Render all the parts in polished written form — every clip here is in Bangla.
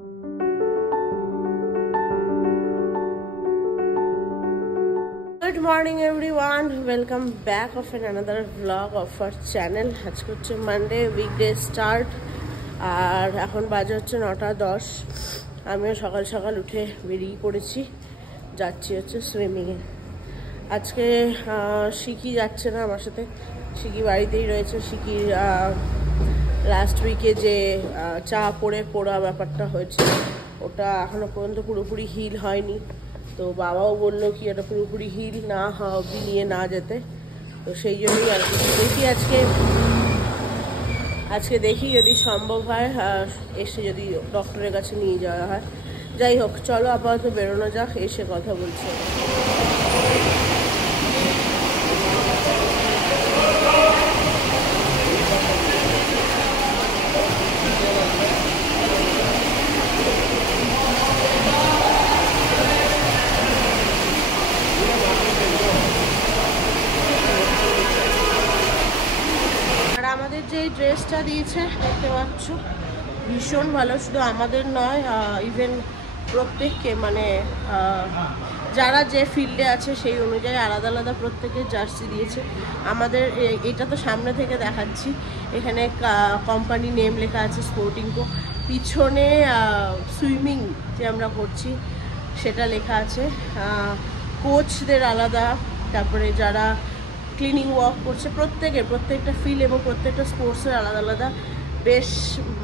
Good morning everyone, welcome back of another vlog of our channel. আজকে হচ্ছে মানডে, উইকডে স্টার্ট, আর এখন বাজে হচ্ছে 9:10। আমিও সকাল সকাল উঠে বেরিয়ে পড়েছি, যাচ্ছি হচ্ছে সুইমিংয়ে। আজকে শিখি যাচ্ছে না আমার সাথে, শিখি বাড়িতেই রয়েছে। শিখির লাস্ট উইকে যে চা পড়ে পোড়া ব্যাপারটা হয়েছে, ওটা এখনো পর্যন্ত পুরোপুরি হিল হয়নি। তো বাবাও বললো কি এটা পুরোপুরি হিল না হওয়া অবধি নিয়ে না যেতে। তো সেই জন্যই আর কি দেখি আজকে দেখি যদি সম্ভব হয় এসে যদি ডক্টরের কাছে নিয়ে যাওয়া হয়। যাই হোক, চলো আপাতত বেরোনো যাক, এসে কথা বলছি। আমাদের যে ড্রেসটা দিয়েছে দেখতে পাচ্ছ, ভীষণ ভালো। শুধু আমাদের নয়, ইভেন প্রত্যেককে, মানে যারা যে ফিল্ডে আছে সেই অনুযায়ী আলাদা আলাদা প্রত্যেকের জার্সি দিয়েছে। আমাদের এটা তো সামনে থেকে দেখাচ্ছি, এখানে কোম্পানি নেম লেখা আছে স্পোর্টিং কো, পিছনে সুইমিং যে আমরা করছি সেটা লেখা আছে। কোচদের আলাদা, তারপরে যারা ক্লিনিং ওয়ার্ক করছে প্রত্যেকটা ফিল্ড এবং প্রত্যেকটা স্পোর্টসের আলাদা আলাদা। বেশ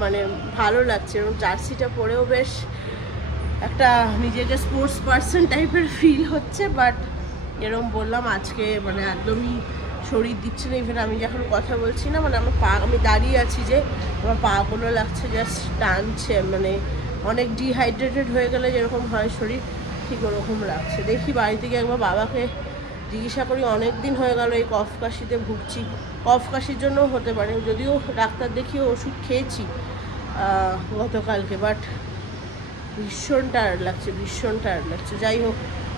মানে ভালো লাগছে, এবং জার্সিটা পরেও বেশ একটা নিজেকে স্পোর্টস পার্সন টাইপের ফিল হচ্ছে। বাট এরকম বললাম, আজকে মানে একদমই শরীর দিচ্ছে না। ইভেন আমি যখন কথা বলছি না, মানে আমি দাঁড়িয়ে আছি যে আমার পাগুলো লাগছে, জাস্ট টানছে। মানে অনেক ডিহাইড্রেটেড হয়ে গেলে যেরকম হয় শরীর, ঠিক ওরকম লাগছে। দেখি বাড়ি থেকে একবার বাবাকে জিজ্ঞাসা করি, অনেক দিন হয়ে গেল এই কফ কাশিতে ভুগছি। কফ কাশির জন্য হতে পারে, যদিও ডাক্তার দেখিয়ে ওষুধ খেয়েছি গতকালকে, বাট ভীষণ টায়ার্ড লাগছে। যাই হোক,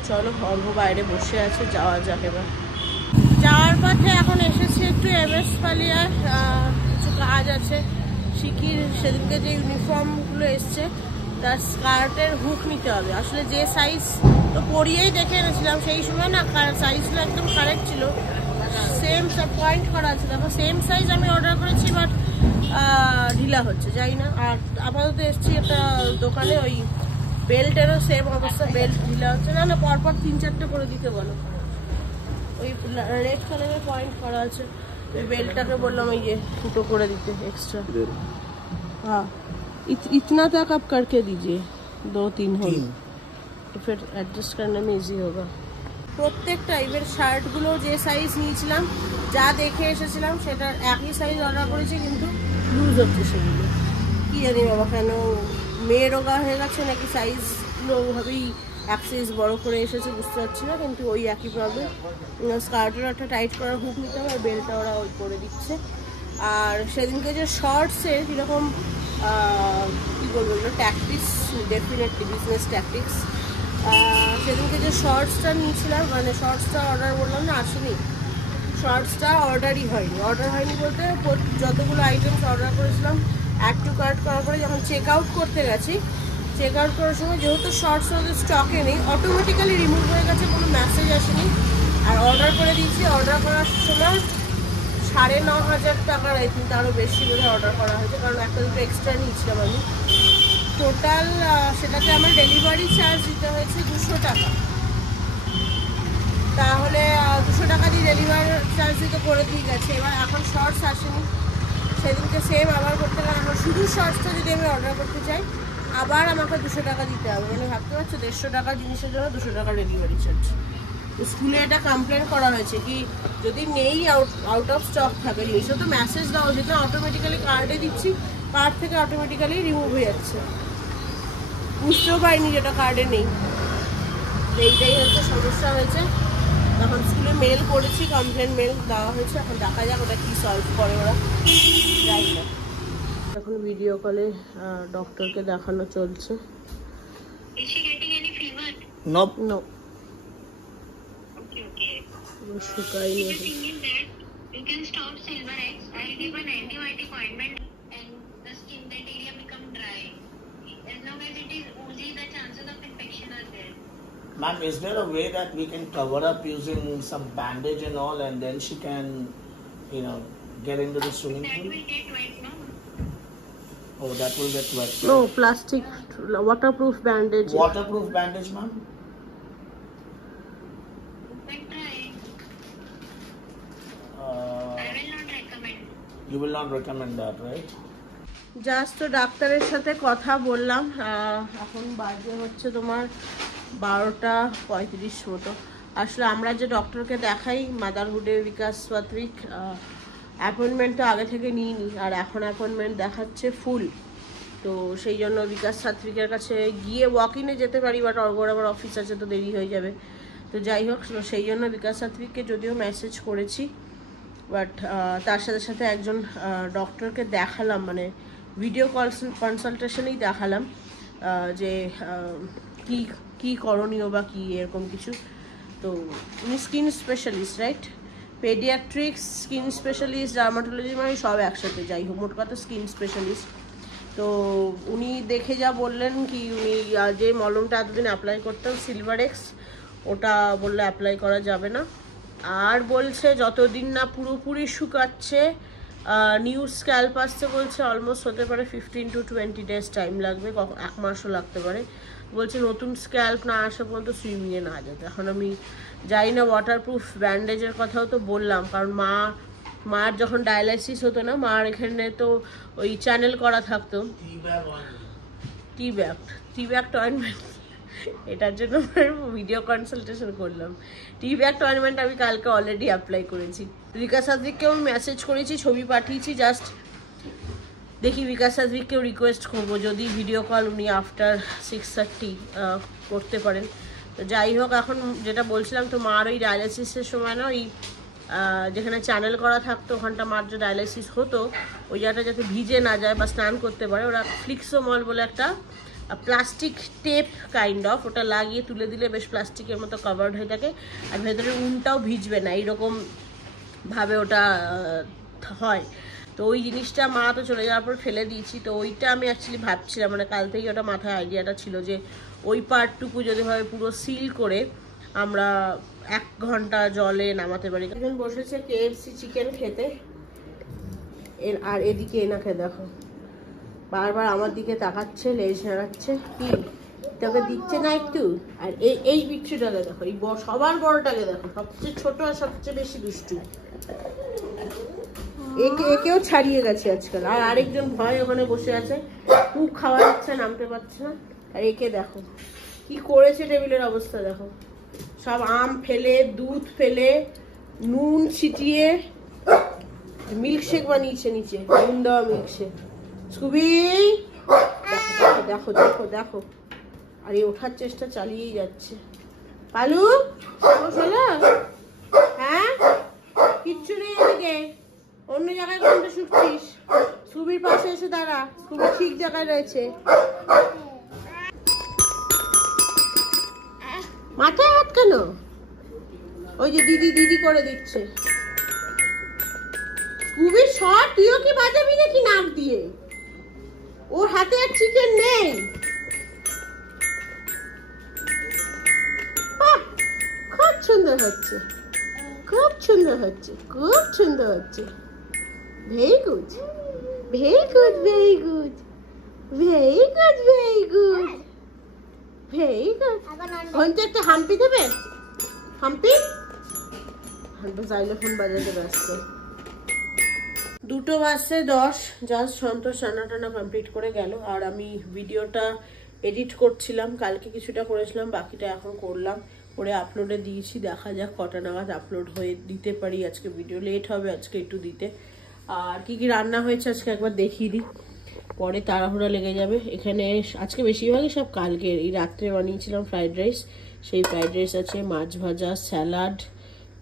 চলো, অল্প বাইরে বসে আছে, যাওয়া যাক। এবার যাওয়ার পথে এখন এসেছি একটু MS পালিয়ার, কিছু কাজ আছে। শিখির সেদিনকে যে ইউনিফর্মগুলো এসছে তার স্কার্টের হুক নিতে হবে। আসলে যে সাইজ তো পরিয়েই দেখে এনেছিলাম সেই সময়, না সাইজগুলো একদম কারেক্ট ছিল, সেম পয়েন্ট করা আছে। দেখো সেম সাইজ আমি অর্ডার করেছি, বাট ঢিলা হচ্ছে, যাই না। আর আপাতত এসছি একটা দোকানে, ওই বেল্টেরও সেম অবস্থা, বেল্ট ঢিলা হচ্ছে। না পরপর 3-4টে করে দিতে বলো। ওই রেড কালারের পয়েন্ট করা আছে, ওই বেল্টটাকে বললাম এই যে 2টো করে দিতে এক্সট্রা। হ্যাঁ, इतना तक आप करके दीजिए, 2-3 होल, तो फिर एडजस्ट करने में इजी होगा। প্রত্যেকটা ইভেন শার্টগুলো যে সাইজ নিয়েছিলাম, যা দেখে এসেছিলাম সেটার একই সাইজ অর্ডার করেছি, কিন্তু লুজ হচ্ছে সেগুলো। কী জানি বাবা, কেন মেয়ের রোগা হয়ে গেছে নাকি সাইজগুলো ওভাবেই এক সাইজ বড়ো করে এসেছে বুঝতে পারছি না, কিন্তু ওই একই প্রবলেম। স্কার্টের একটা টাইট করার হুক নিতে হবে, আর বেল্টটা ওরা ওই করে দিচ্ছে। আর সেদিনকে যে শর্টসের কীরকম কী বলবো, এগুলো ট্যাকটিক্স, ডেফিনেটলি বিজনেস ট্যাকটিক্স। সেদিনকে যে শর্টসটা নিয়েছিলাম, মানে শর্টসটা অর্ডার করলাম না, আসেনি। শর্টসটা অর্ডার হয়নি বলতে, যতগুলো আইটেমস অর্ডার করেছিলাম অ্যাড টু কার্ট করার পরে যখন চেক আউট করতে গেছি, চেক আউট করার সময় যেহেতু শর্টস ওদের স্টকে নেই, অটোমেটিক্যালি রিমুভ হয়ে গেছে, কোনো মেসেজ আসেনি। আর অর্ডার করে দিয়েছি, অর্ডার করার সময় 9,500 টাকার, আই থিঙ্ক আরও বেশি বোধহয় অর্ডার করা হয়েছে, কারণ একটা দুটো এক্সট্রা নিয়েছিলাম আমি। টোটাল সেটাতে আমার ডেলিভারি চার্জ দিতে হয়েছে 200 টাকা। তাহলে 200 টাকা দিয়ে ডেলিভারি চার্জ দিতে করে দিয়ে গেছে। এবার এখন শর্টস আসেনি, সেদিনকে সেম আবার করতে গেলে এখন শুধু শর্টসটা যদি আমি অর্ডার করতে চাই, আবার আমাকে 200 টাকা দিতে হবে। মানে ভাবতে পারছো, 150 টাকার জিনিসের জন্য 200 টাকা ডেলিভারি চার্জ। স্কুলে এটা কমপ্লেন করা হয়েছে কি, যদি নেই আউট অফ স্টক থাকে জিনিসটা, তো মেসেজ দেওয়া উচিত না। অটোমেটিক্যালি কার্ডে দিচ্ছি, কার্ড থেকে অটোমেটিক্যালি রিমুভ হয়ে যাচ্ছে, বুঝতেও পারিনি যেটা কার্ডে নেই। এইটাই হচ্ছে সমস্যা হয়েছে। এখন স্কুলে মেল করেছি, কমপ্লেন মেল দেওয়া হয়েছে, এখন দেখা যাক ওটা কী সলভ করে ওরা, যাই না। এখন ভিডিও কলে ডক্টরকে দেখানো চলছে। No, শুকায়নি। You can stop silver eggs. I'll give an antibiotic ointment and the skin, that area become dry. As long as Ma'am, is there a way that we can cover up using some bandage and all, and then she can, get into the swimming pool? That will get wet, no? Oh, that will get wet. No, plastic, waterproof bandage. Waterproof bandage, ma'am? But try. I will not recommend. You will not recommend that, right? Just তো ডাক্তারের সাথে কথা বললাম, এখন বাজে হচ্ছে তোমার 12:35 মতো। আসলে আমরা যে ডক্টরকে দেখাই মাদারহুডে বিকাশ সাত্বিক, অ্যাপয়েন্টমেন্ট তো আগে থেকে নিইনি, আর এখন অ্যাপয়েন্টমেন্ট দেখাচ্ছে ফুল। তো সেই জন্য বিকাশ সাত্বিকের কাছে গিয়ে ওয়াক ইনে যেতে পারি, বাট ওর আবার অফিস আছে তো দেরি হয়ে যাবে। তো যাই হোক, সেই জন্য বিকাশ সাত্বিককে যদিও মেসেজ করেছি, বাট তার সাথে সাথে একজন ডক্টরকে দেখালাম, মানে ভিডিও কনসালটেশনেই দেখালাম যে কি করণীয় বা কি এরকম কিছু। তো উনি skin specialist, right? Paediatrics, skin specialist, dermatology, মানে সব একসাথে। যাই হোক, মোট কথা স্কিন স্পেশালিস্ট। তো উনি দেখে যা বললেন কি, উনি যে মলমটা এতদিন অ্যাপ্লাই করতেন সিলভারেক্স, ওটা বললে অ্যাপ্লাই করা যাবে না। আর বলছে যতদিন না পুরোপুরি শুকাচ্ছে, নিউ স্ক্যাল্প আসছে বলছে, অলমোস্ট হতে পারে 15 to 20 days টাইম লাগবে, 1 মাসও লাগতে পারে। বলছে নতুন স্ক্যাল্প না আসা পর্যন্ত সুইমিংয়ে না যেতে। এখন আমি যাই না, ওয়াটারপ্রুফ ব্যান্ডেজের কথাও তো বললাম, কারণ মার যখন ডায়ালাইসিস হতো না, মার এখানে তো ওই চ্যানেল করা থাকতো, টি ব্যাগ অয়েন্টমেন্ট, এটার জন্য ভিডিও কনসালটেশন করলাম। টি ব্যাগ অয়েন্টমেন্ট আমি কালকে অলরেডি অ্যাপ্লাই করেছি। বিকাশ সাত্বিককেও আমি মেসেজ করেছি, ছবি পাঠিয়েছি, জাস্ট দেখি বিকাশ সাত্বিককেও রিকোয়েস্ট করবো যদি ভিডিও কল উনি আফটার 6:30 করতে পারেন। তো যাই হোক, এখন যেটা বলছিলাম, তো মার ওই ডায়ালাইসিসের সময় না, ওই যেখানে চ্যানেল করা থাকতো ওখানটা মার যে ডায়ালাইসিস হতো, ওই জায়গাটা যাতে ভিজে না যায় বা স্নান করতে পারে, ওরা ফ্লিক্সোমল বলে একটা প্লাস্টিক টেপ কাইন্ড অফ, ওটা লাগিয়ে তুলে দিলে বেশ প্লাস্টিকের মতো কভার্ড হয়ে থাকে, আর ভেতরে উনটাও ভিজবে না, এইরকম ভাবে ওটা হয়। তো ওই জিনিসটা মা তো চলে যাওয়ার পর ফেলে দিয়েছি। তো ওইটা আমি অ্যাকচুয়ালি ভাবছিলাম, মানে কাল থেকে ওটা মাথায় আইডিয়াটা ছিল যে ওই পার্টটুকু যদি ভাবে পুরো সিল করে আমরা 1 ঘন্টা জলে নামাতে পারি। এখন বসেছে KFC চিকেন খেতে, আর এদিকে এনাকে দেখো বারবার আমার দিকে তাকাচ্ছে, লেজ নাড়াচ্ছে, কি তোকে দিচ্ছে না একটু? আর এই বিচ্ছুটাকে দেখো, এই সবার বড়টাকে দেখো, সবচেয়ে ছোট আর সবচেয়ে বেশি দুষ্টু। একেও ছাড়িয়ে গেছে আজকাল। আর আরেকজন ভয় ওখানে বসে আছে, খুব খাওয়া যাচ্ছে, নামতে পারছে না। আর একে দেখো কি করেছে, টেবিলের অবস্থা দেখো, সব আম ফেলে, দুধ ফেলে, নুন ছিটিয়ে মিল্কশেক বানিয়েছে নিচে, নুন দেওয়া মিল্কশেক। স্কুবি দেখো দেখো দেখো, আর এই ওঠার চেষ্টা চালিয়েই যাচ্ছে। পালু, হ্যাঁ কিচ্ছু নেই এদিকে, অন্য জায়গায় কোন শুকছিস? স্কুবির পাশে এসে দাঁড়া, স্কুবি ঠিক জায়গায় রয়েছে। মাথায় হাত কেন? ওই যে দিদি করে দিচ্ছে। স্কুবি সর, তুইও কি বাজাবি নাকি নাক দিয়ে? ওর হাতে আর চিকেন নেই। খুব সুন্দর হচ্ছে, খুব সুন্দর হচ্ছে, খুব সুন্দর হচ্ছে। Very good, very good, very good, very good, very good, very good. ঘন্টা একটা হাম্পি দেবে, হাম্পি জাইলোফোন বাজাতে ব্যস্ত। 2:10 জাস্ট সন্তোষ রান্না কমপ্লিট করে গেল, আর আমি ভিডিওটা এডিট করছিলাম। কালকে কিছুটা করেছিলাম, বাকিটা এখন করলাম, করে আপলোডে দিয়েছি। দেখা যাক কটা নাগাদ আপলোড হয়ে দিতে পারি। আজকে ভিডিও লেট হবে আজকে একটু দিতে। আর কি রান্না হয়েছে আজকে একবার দেখিয়ে দিই, পরে তাড়াহুড়া লেগে যাবে। এখানে আজকে বেশিরভাগই সব কালকে, এই রাত্রে বানিয়েছিলাম ফ্রাইড রাইস, সেই ফ্রাইড রাইস আছে, মাছ ভাজা, স্যালাড।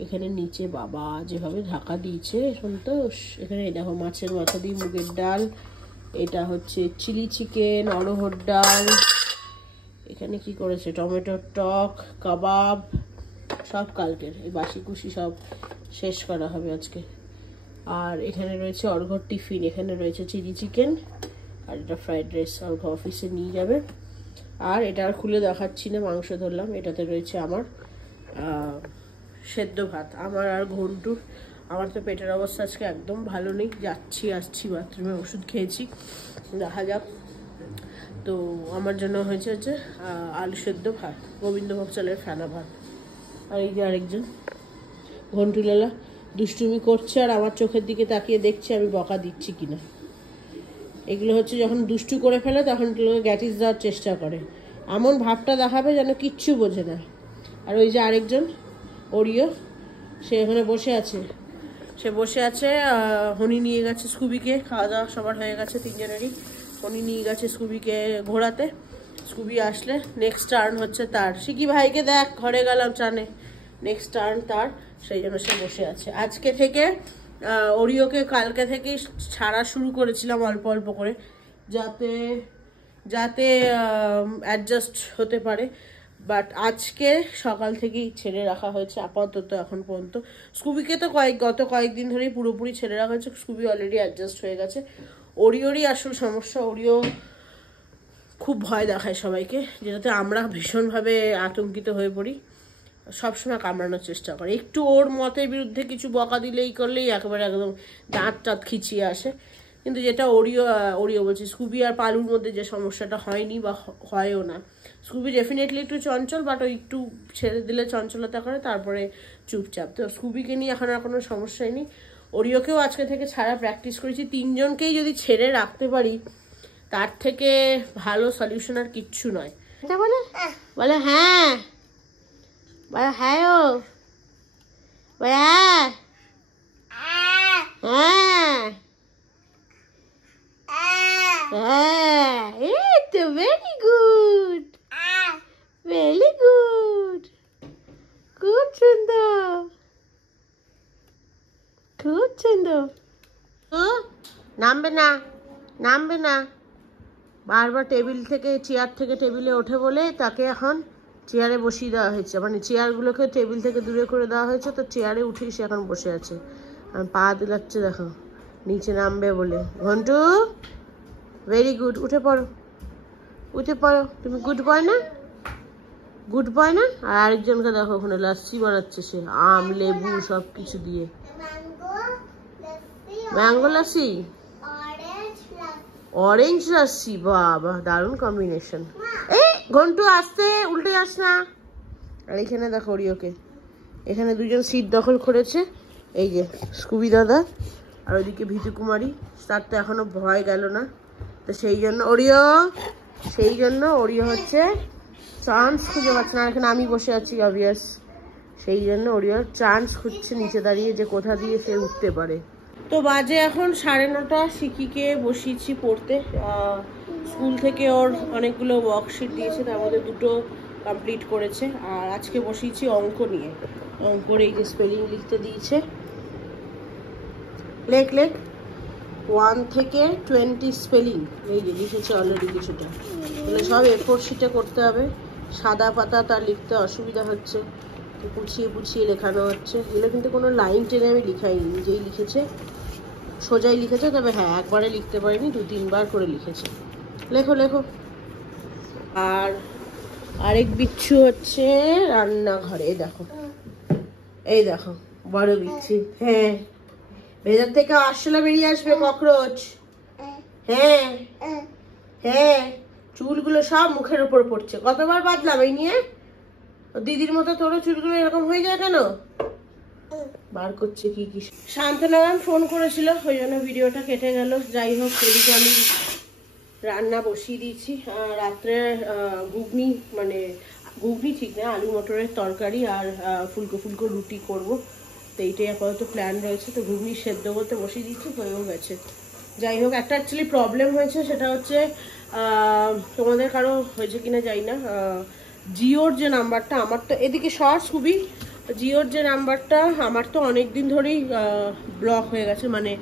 এখানে নিচে বাবা যেভাবে ঢাকা দিয়েছে সন্তোষ, এখানে দেখো মাছের মাথা দিয়ে মুগের ডাল, এটা হচ্ছে চিলি চিকেন, অড়হর ডাল, এখানে কি করেছে টমেটোর টক, কাবাব, সব কালকের। এই বাসি কুসি সব শেষ করা হবে আজকে। আর এখানে রয়েছে অর্ঘর টিফিন, এখানে রয়েছে চিলি চিকেন, আর এটা ফ্রাইড রাইস অর্ঘ অফিসে নিয়ে যাবে। আর এটা আর খুলে দেখাচ্ছি না, মাংস ধরলাম। এটাতে রয়েছে আমার সেদ্ধ ভাত, আমার আর ঘন্টুর। আমার তো পেটের অবস্থা আজকে একদম ভালো নেই, যাচ্ছি আসছি, বাথরুমে ওষুধ খেয়েছি, দেখা যাক। তো আমার জন্য হয়েছে আলু সেদ্ধ ভাত, গোবিন্দভোগ চালের ফেনা ভাত। আর এই যে আরেকজন ঘন্টুলালা দুষ্টুমি করছে আর আমার চোখের দিকে তাকিয়ে দেখছে আমি বকা দিচ্ছি কিনা। এগুলো হচ্ছে যখন দুষ্টু করে ফেলে তখন গ্যাটিস দেওয়ার চেষ্টা করে, এমন ভাবটা দেখাবে যেন কিচ্ছু বোঝে না। আর ওই যে আরেকজন ওরিও, সে এখানে বসে আছে, সে বসে আছে। হনি নিয়ে গেছে স্কুবিকে, খাওয়া দাওয়া সবার হয়ে গেছে তিনজনেরই। হনি নিয়ে গেছে স্কুবিকে ঘোরাতে, স্কুবি আসলে নেক্সট টার্ন হচ্ছে তার। শিকি ভাইকে দেখ, ঘরে গেলাম চানে, নেক্সট টার্ন তার, সেই জন্য সে বসে আছে। আজকে থেকে ওরিওকে কালকে থেকেই ছাড়া শুরু করেছিলাম অল্প অল্প করে, যাতে যাতে অ্যাডজাস্ট হতে পারে। বাট আজকে সকাল থেকেই ছেড়ে রাখা হয়েছে আপাতত এখন পর্যন্ত। স্কুবিকে তো গত কয়েকদিন ধরেই পুরোপুরি ছেড়ে রাখা হয়েছে, স্কুবি অলরেডি অ্যাডজাস্ট হয়ে গেছে। ওরিওরই আসল সমস্যা, ওরিও খুব ভয় দেখায় সবাইকে, যেটাতে আমরা ভীষণভাবে আতঙ্কিত হয়ে পড়ি, সবসময় কামড়ানোর চেষ্টা করে। একটু ওর মতের বিরুদ্ধে কিছু বকা দিলেই করলেই একেবারে একদম দাঁত টাত খিচিয়ে আসে। কিন্তু যেটা ওরিও বলছি, স্কুবি আর পালুর মধ্যে যে সমস্যাটা হয়নি বা হয়ও না। স্কুবি ডেফিনেটলি একটু চঞ্চল, বাট ওই একটু ছেড়ে দিলে চঞ্চলতা করে, তারপরে চুপচাপ। তো স্কুবিকে নিয়ে এখন আর কোনো সমস্যাই নেই। ওরিওকেও আজকে থেকে ছাড়া প্র্যাকটিস করেছি। তিনজনকেই যদি ছেড়ে রাখতে পারি তার থেকে ভালো সলিউশন আর কিচ্ছু নয়। বলে বলে হ্যাঁ, বলে হ্যাঁ, ও বলে হ্যাঁ হ্যাঁ হ্যাঁ, এই তো ভেরি গুড, ভেরি গুড, খুব সুন্দর, খুব সুন্দর। নামবে না, নামবে না, বারবার টেবিল থেকে চেয়ার থেকে টেবিলে ওঠে বলে তাকে এখন চেয়ারে বসিয়ে দেওয়া হয়েছে, মানে চেয়ারগুলোকে টেবিল থেকে দূরে করে দেওয়া হয়েছে, তো চেয়ারে উঠেই সে এখন বসে আছে। আর পা দিলাচ্ছে দেখো, নিচে নামবে বলে। ঘন্টু ভেরি গুড, উঠে পড়ো, উঠে পড়ো, তুমি গুড বয় না, গুড বয় না। আর আরেকজনকে দেখো ওখানে লাস্সি বানাচ্ছে, সে আম লেবু সব কিছু দিয়ে। ম্যাঙ্গো লাস্সি, অরেঞ্জ লাস্সি, বাবা দারুণ কম্বিনেশন। এই ঘন্টু আসতে উল্টে যাস না। আর এখানে দেখো ওরিওকে, এখানে দুজন সিট দখল করেছে, এই যে স্কুবি দাদা আর ওইদিকে ভীতু কুমারী। তার তো এখনো ভয় গেল না, তো সেই জন্য ওরিও হচ্ছে চান্স খুঁজে পাচ্ছে না। এখানে আমি বসে আছি অবভিয়াস, সেই জন্য ওরিও চান্স খুঁজছে নিচে দাঁড়িয়ে যে কোথা দিয়ে সে উঠতে পারে। তো বাজে এখন 9:30, শিকিকে বসিয়েছি পড়তে। স্কুল থেকে ওর অনেকগুলো ওয়ার্কশিট দিয়েছে, তার মধ্যে 2টো কমপ্লিট করেছে। আর আজকে বসিয়েছি অঙ্ক নিয়ে, অঙ্কর এই যে স্পেলিং লিখতে দিয়েছে, লেখ 1 থেকে 20 স্পেলিং, এই যে লিখেছে অলরেডি কিছুটা। তাহলে সব A4 শিটে করতে হবে, সাদা পাতা, তার লিখতে অসুবিধা হচ্ছে, তো পুছিয়ে পুছিয়ে লেখানো হচ্ছে। এগুলো কিন্তু কোনো লাইন টেনে আমি লিখাইনি, নিজেই লিখেছে, সোজাই লিখেছে। তবে হ্যাঁ, একবারে লিখতে পারিনি, 2-3 বার করে লিখেছে। লেখো লেখো। আর আরেক বিচ্ছু হচ্ছে রান্নাঘরে, দেখো এই দেখো বড় বিচ্ছু। হ্যাঁ, ভেতর থেকে আসলে বেরিয়ে আসবে ককরোচ। হ্যাঁ হ্যাঁ, চুলগুলো সব মুখের উপর পড়ছে। কতবার বাদলাম এই নিয়ে, দিদির মতো তোরও চুলগুলো এরকম হয়ে যায় কেন? বার করছে কি কি। শান্তনা ম্যাম ফোন করেছিল, ওই জন্য ভিডিওটা কেটে গেল। যাই হোক, এদিকে আমি রান্না বসিয়ে দিয়েছি। রাত্রে ঘুগনি, মানে ঘুগনি ঠিক না, আলু মটরের তরকারি আর ফুলকো ফুলকো রুটি করব। তো এইটাই আপাতত প্ল্যান রয়েছে। তো ঘুগনি সেদ্ধ করতে বসিয়ে দিচ্ছি, হয়েও গেছে। যাই হোক, একটা অ্যাকচুয়ালি প্রবলেম হয়েছে, সেটা হচ্ছে তোমাদের কারো হয়েছে কিনা জানি না, জিওর যে নাম্বারটা, আমার তো এদিকে শর্টস খুবই, জিওর যে নাম্বারটা আমার তো অনেক দিন ধরেই ব্লক হয়ে গেছে, মানে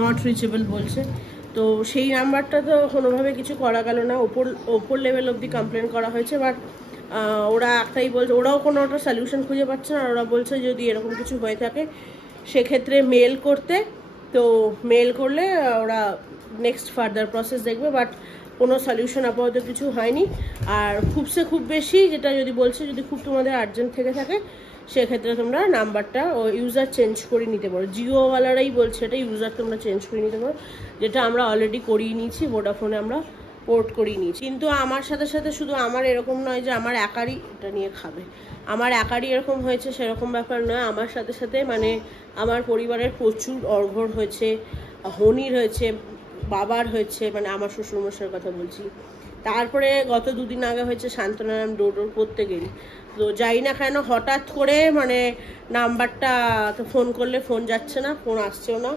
নট রিচেবল বলছে। তো সেই নাম্বারটা তো কোনোভাবে কিছু করা গেল না, ওপর লেভেল অবধি কমপ্লেন করা হয়েছে। বাট ওরা একটাই বলছে, ওরাও কোনো একটা সলিউশন খুঁজে পাচ্ছে না। ওরা বলছে যদি এরকম কিছু হয়ে থাকে সেক্ষেত্রে মেল করতে, তো মেল করলে ওরা নেক্সট ফার্দার প্রসেস দেখবে। বাট কোনো সলিউশন আপাতত কিছু হয়নি। আর খুব বেশি যেটা যদি বলছে, যদি খুব তোমাদের আর্জেন্ট থেকে থাকে সেক্ষেত্রে তোমরা নাম্বারটা ও ইউজার চেঞ্জ করে নিতে পারো। জিওওয়ালারাই বলছে এটা, ইউজার তোমরা চেঞ্জ করে নিতে পারো, যেটা আমরা অলরেডি করিয়ে নিয়েছি, ভোডাফোনে আমরা পোর্ট করিয়ে নিয়েছি। কিন্তু আমার সাথে সাথে শুধু আমার এরকম নয় যে আমার একারই এটা নিয়ে খাবে, আমার একারই এরকম হয়েছে সেরকম ব্যাপার নয়। আমার সাথে সাথে মানে আমার পরিবারের প্রচুর অর্ঘর হয়েছে, হনির হয়েছে, বাবার হয়েছে, মানে আমার শ্বশুরমশাইয়ের কথা বলছি। তারপরে গত 2 দিন আগে হয়েছে শান্তনারায়ণ ডোর করতে গেলি। তো যাই না কেন হঠাৎ করে মানে নাম্বারটা তো ফোন করলে ফোন যাচ্ছে না, ফোন আসছেও না,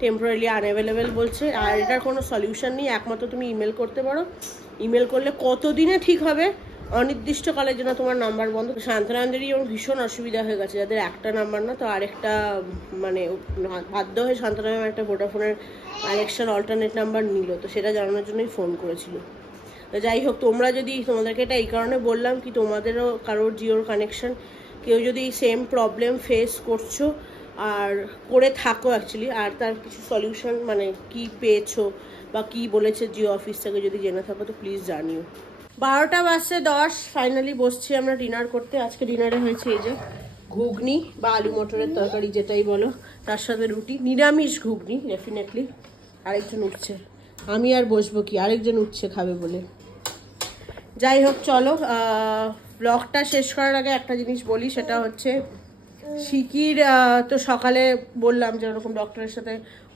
টেম্পোরারি আনঅ্যাভেলেবেল বলছে। আর এটার কোনো সলিউশন নেই, একমাত্র তুমি ইমেল করতে পারো। ইমেল করলে কতদিনে ঠিক হবে, অনির্দিষ্টকালের জন্য তোমার নাম্বার বন্ধ। শান্তনারায়ণদেরই ওর ভীষণ অসুবিধা হয়ে গেছে, যাদের একটা নাম্বার না তো আরেকটা, মানে বাধ্য হয়ে শান্তনারায়ণ একটা ভোডাফোনের কানেকশন অল্টারনেট নাম্বার নিল, তো সেটা জানানোর জন্যই ফোন করেছিল। তো যাই হোক, তোমরা যদি, তোমাদেরকে এটা এই কারণে বললাম কি তোমাদেরও কারোর জিওর কানেকশন কেউ যদি সেম প্রবলেম ফেস করছো আর করে থাকো অ্যাকচুয়ালি, আর তার কিছু সলিউশন মানে কি পেয়েছো বা কি বলেছে জিও অফিস থেকে যদি জেনে থাকো তো প্লিজ জানিও। 12:10 ফাইনালি বসছি আমরা ডিনার করতে। আজকে ডিনারে হয়েছে এই যে ঘুগনি বা আলু মটরের তরকারি যেটাই বলো, তার সাথে রুটি, নিরামিষ ঘুগনি ডেফিনেটলি। আরেকজন উঠছে, আমি আর বসবো কি, আরেকজন উঠছে খাবে বলে। যাই হোক চলো, ব্লগটা শেষ করার আগে একটা জিনিস বলি, সেটা হচ্ছে শিকির তো সকালে বললাম যে ওরকম ডক্টরের সাথে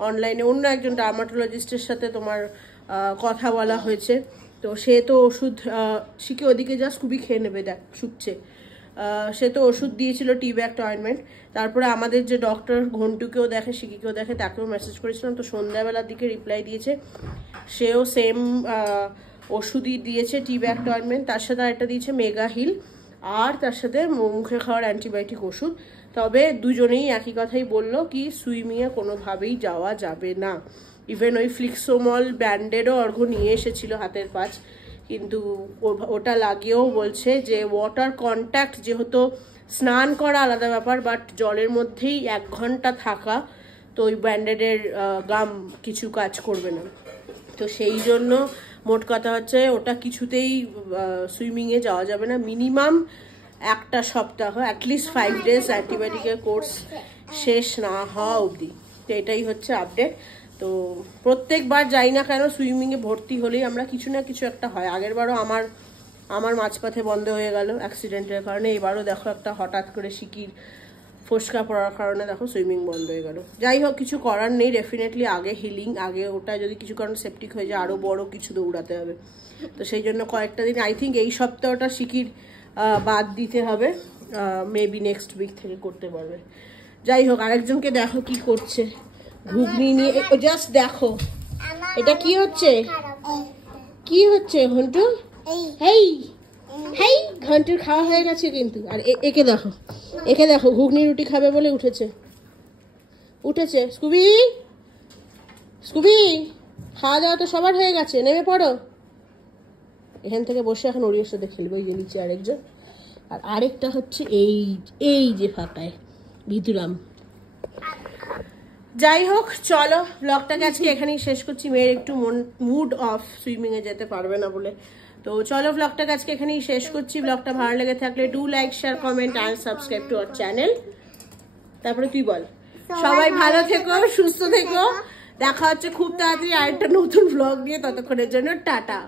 অনলাইনে অন্য একজন ডার্মাটোলজিস্টের সাথে তোমার কথা বলা হয়েছে। তো সে তো ওষুধ, শিকি ওদিকে জাস্ট খুবই খেয়ে নেবে, দেখ শুচ্ছে, সে তো ওষুধ দিয়েছিল টি-ব্যাগ অয়েন্টমেন্ট। তারপরে আমাদের যে ডক্টর ঘন্টুকেও দেখে, শিকিকেও দেখে, তাকেও মেসেজ করেছিলাম, তো সন্ধ্যাবেলার দিকে রিপ্লাই দিয়েছে, সেও সেম ওষুধই দিয়েছে, টি-ব্যাগ অয়েন্টমেন্ট, তার সাথে আরেকটা দিয়েছে মেগা হিল, আর তার সাথে মুখে খাওয়ার অ্যান্টিবায়োটিক ওষুধ। তবে দুজনেই একই কথাই বললো কি সুইমিংয়ে কোনোভাবেই যাওয়া যাবে না। ইভেন ওই ফ্লিক্সোমল ব্যান্ডেডও অর্ঘ নিয়ে এসেছিল হাতের পাঁচ, কিন্তু ওটা লাগিয়েও বলছে যে ওয়াটার কন্ট্যাক্ট, যেহেতু স্নান করা আলাদা ব্যাপার, বাট জলের মধ্যেই 1 ঘন্টা থাকা, তো ওই ব্যান্ডেডের গাম কিছু কাজ করবে না। তো সেই জন্য মোট কথা হচ্ছে ওটা কিছুতেই সুইমিংয়ে যাওয়া যাবে না, মিনিমাম 1 সপ্তাহ, অ্যাটলিস্ট 5 ডেজ অ্যান্টিবায়োটিকের কোর্স শেষ না হওয়া অবধি। তো এটাই হচ্ছে আপডেট। তো প্রত্যেকবার যাই না কেন সুইমিংয়ে ভর্তি হলেই আমরা কিছু না কিছু একটা হয়। আগেরবারও আমার মাঝপথে বন্ধ হয়ে গেল অ্যাক্সিডেন্টের কারণে, এবারও দেখো একটা হঠাৎ করে শিকির ফোসকা পড়ার কারণে দেখো সুইমিং বন্ধ হয়ে গেল। যাই হোক, কিছু করার নেই, ডেফিনেটলি আগে হিলিং, আগে ওটা যদি কিছু কারণে সেপটিক হয়ে যায় আরও বড় কিছু দৌড়াতে হবে। তো সেই জন্য কয়েকটা দিন, আই থিঙ্ক এই সপ্তাহটা শিকির বাদ দিতে হবে, মেবি নেক্সট উইক থেকে করতে পারবে। যাই হোক, আরেকজনকে দেখো কি করছে, ঘুগনি নিয়ে, জাস্ট দেখো এটা কি হচ্ছে, কি হচ্ছে ঘন্টু, হেই হেই ঘন্টুর খাওয়া হয়ে গেছে কিন্তু। আর একে দেখো, একে দেখো ঘুগনি রুটি খাবে বলে উঠেছে। স্কুবি স্কুবি, খাওয়া দাওয়া তো সবার হয়ে গেছে, নেমে পড়ো। এখান থেকে বসে এখন ওর সাথে খেলবে, ওই যে নিচে আরেকজন, আর আরেকটা হচ্ছে এই যে ফাঁকায় ভিতুরাম। যাই হোক চলো, ব্লগটাকে আজকে এখানেই শেষ করছি। মেয়ের একটু মুড অফ, সুইমিংয়ে যেতে পারবে না বলে। তো চলো, ব্লগটাকে আজকে এখানেই শেষ করছি। ব্লগটা ভালো লেগে থাকলে do like, share, comment and subscribe to our channel. তারপরে তুই বল, সবাই ভালো থেকো, সুস্থ থেকো, দেখা হচ্ছে খুব তাড়াতাড়ি আরেকটা নতুন ব্লগ নিয়ে। ততক্ষণের জন্য টাটা।